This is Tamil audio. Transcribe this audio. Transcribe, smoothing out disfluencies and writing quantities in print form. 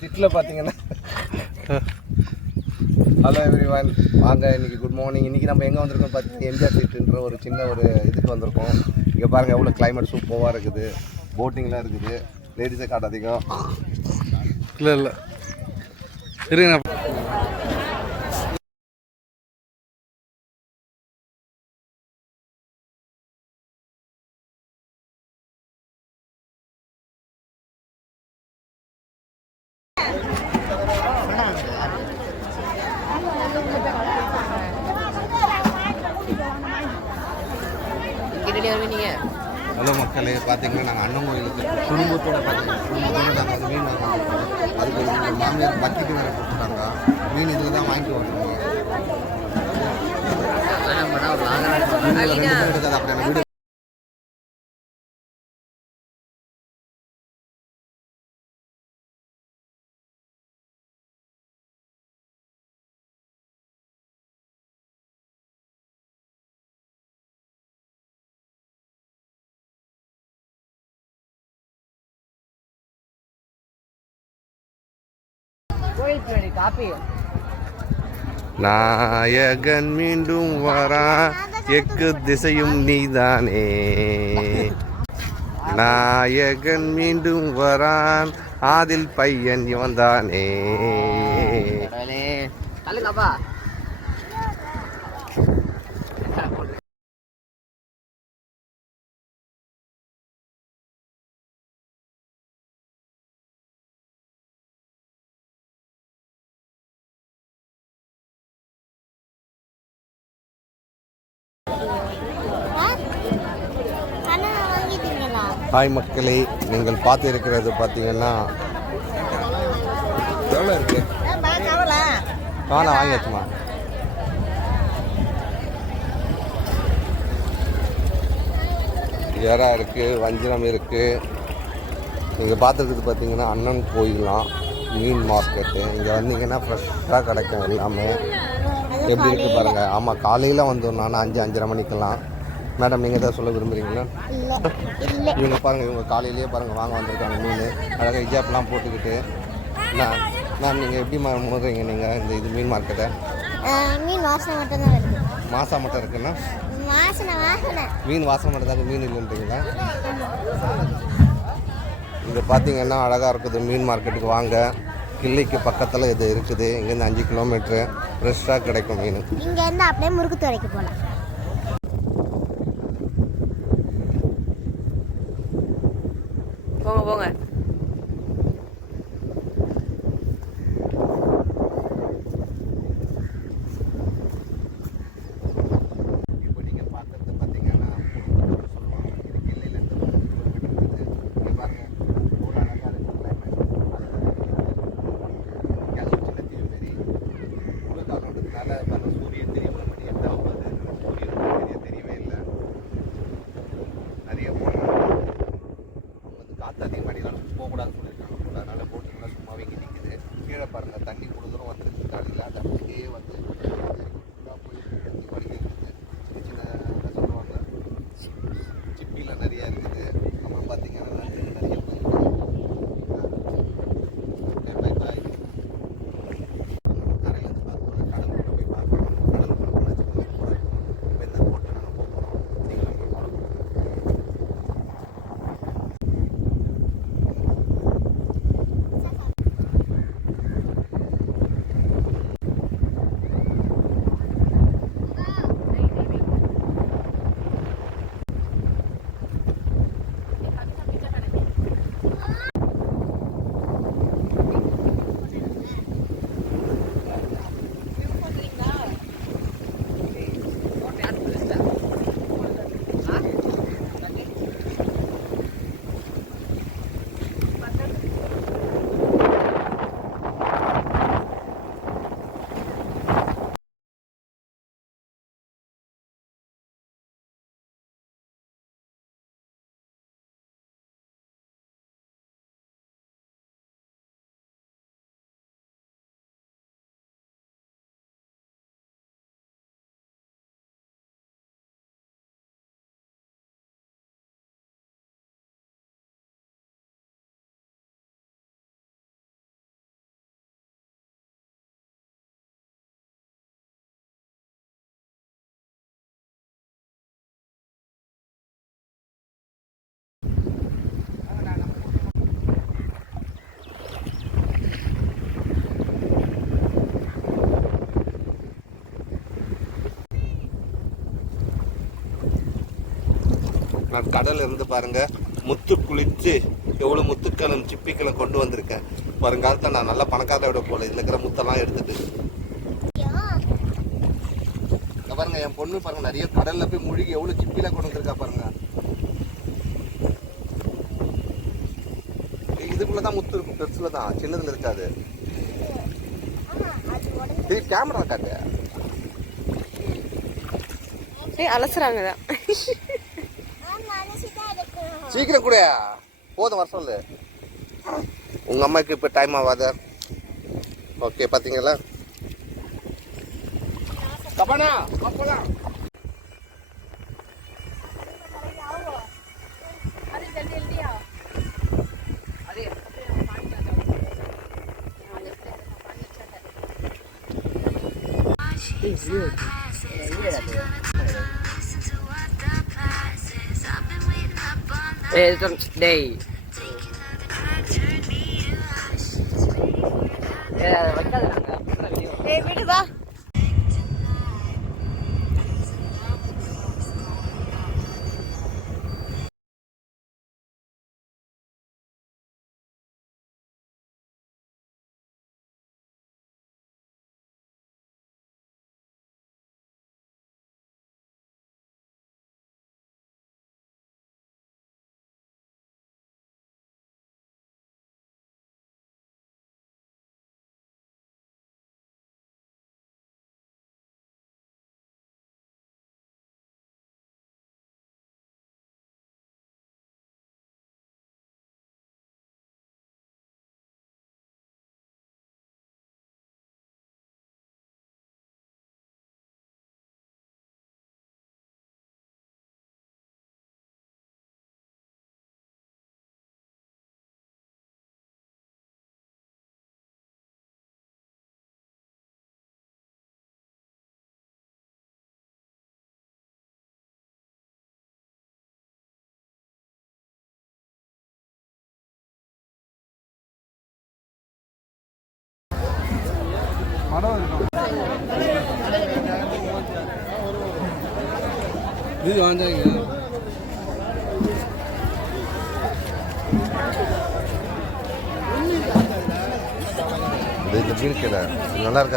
சிட்டில் பார்த்தீங்கன்னா ஹலோ எவ்ரிவன், வாங்க இன்னைக்கு குட் மார்னிங். இன்றைக்கி நம்ம எங்கே வந்திருக்கோம் பார்த்தீங்கன்னா எம்ஜிஆர் சீட்டுன்ற ஒரு சின்ன ஒரு இதுக்கு வந்திருக்கோம். இங்கே பாருங்கள் எவ்வளோ கிளைமேட் சூப்பராக இருக்குது, போட்டிங்லாம் இருக்குது. லேடிஸை காட்டாதீங்க. இல்லை இருங்க. ஹலோ மக்களே, பார்த்தீங்கன்னா நாங்கள் அண்ணன் கோயிலுக்கு குடும்பத்தோடு நாங்கள் வந்து மீன் வாங்க. அதுக்கு எங்கள் மாமியார் பக்கெட்டு வேறு கொடுத்துட்டாங்க. மீன் இதில் தான் வாங்கிட்டு வரணும். அப்படி வீடு நாயகன் மீண்டும் வரா, எக்கு திசையும் நீதானே. நாயகன் மீண்டும் வரான், ஆதில் பையன் இவன் தானே. ஹாய் மக்களே, நீங்கள் பார்த்து இருக்கிறது பார்த்தீங்கன்னா எவ்வளோ இருக்கு காலை வாங்கியாச்சுமா. எறா இருக்குது, வஞ்சிரம் இருக்குது. நீங்கள் பார்த்துருக்குது பார்த்தீங்கன்னா அண்ணன் கோயிலாம் மீன் மார்க்கெட்டு. இங்கே வந்தீங்கன்னா ஃப்ரெஷ்ஷாக கிடைக்கும் எல்லாமே. எப்படி இருக்குது பாருங்கள். ஆமாம், காலையில் வந்தோம் நான் 5-5:30 மணிக்கெல்லாம். மேடம், நீங்கள் தான் சொல்ல விரும்புகிறீங்களா? இவங்க பாருங்கள், இவங்க காலையிலேயே பாருங்கள் வாங்க வந்திருக்காங்க மீன். அழகாக ஹிஜாப்லாம் போட்டுக்கிட்டு. மேம், நீங்கள் எப்படி முழுறீங்க நீங்கள் இந்த இது மீன் மார்க்கெட்டை? மீன் வாசனை மட்டும் தான் இருக்குது. மாசா மட்டும் இருக்குன்னா மீன் வாசனை மட்டும் தாங்க, மீன் இல்லைன்றீங்களா? இங்கே பார்த்தீங்கன்னா அழகாக இருக்குது மீன் மார்க்கெட்டுக்கு வாங்க. கிள்ளைக்கு பக்கத்தில் இது இருக்குது. இங்கேருந்து 5 கிலோமீட்ரு. ஃப்ரெஷ்ஷாக கிடைக்கும் மீன். இங்கேருந்து அப்படியே முறுக்குத்துறைக்கு போகலாம். போங்க. இப்போ நீங்கள் பார்க்குறது பார்த்தீங்கன்னா சொல்லுவாங்க, இது கிள்ளையிலேருந்து 3 கிலோமீட்டர் இருக்குது. இங்கே பாருங்கள் ஒரு அழகாக இருக்குது கிளைமேட். சின்ன தீவு மாரி குளிர்காலன்றதுனால பாருங்கள் சூரியன் தெரிய மணி 8:50. சூரியன் தெரியவே இல்லை. நிறைய போட்டு காற்று அதிகமாக அடிக்கலாம் போகக்கூடாதுன்னு சொல்லியிருக்காங்க போல. அதனால் போட்டுங்கெல்லாம் சும்மாவே இங்கே நிற்குது. கீழே பாருங்கள் தண்ணி கூட தூரம் வந்துருக்கு. காலையில் அந்த அப்படியே வந்து ஃபுல்லாக போய் வடிகிறது. சின்ன சின்ன என்ன சொல்லுவாங்க, சிப்பியில் நிறையா இருக்குது. அப்புறம் பார்த்தீங்கன்னா நண்டு நிறைய போயிருக்காங்க. Bye bye. கரையிலேருந்து பார்க்கணும், கடலுக்குள்ளே போய் பார்க்கணும். கடலுக்குள்ளே போனால் போகிறோம். இப்போ இந்த போட்டு நாங்கள் போக போகிறோம். நீங்களும் போய் போகிறோம். நான் கடல்ல இருந்து பாருங்க முத்து குளிச்சு எவ்வளோ முத்துக்களும் சிப்பிக்களும் கொண்டு வந்திருக்கேன். வருங்காலத்தில் நான் நல்லா பணக்கார விட போல இதில் இருக்கிற முத்தெல்லாம் எடுத்துட்டு. இங்க பாருங்க என் பொண்ணு பாருங்க நிறைய கடல்ல போய் மூழ்கி எவ்வளோ சிப்பிலாம் கொண்டு வந்திருக்கா பாருங்க. இதுக்குள்ள தான் முத்து இருக்கும், பெருசுல தான், சின்னதுல இருக்காது. இது கேமரா காட்டு. அலசுறாங்க சீக்கிரம் கூட போதும் வர சொல்லு. உங்க அம்மாக்கு இப்ப டைம் ஆகாத. ஓகே பாத்தீங்களா கபானா போலாம். டேய் விடு வா. இது வாங்கிட்டாங்க. இது நல்லா இருக்கா?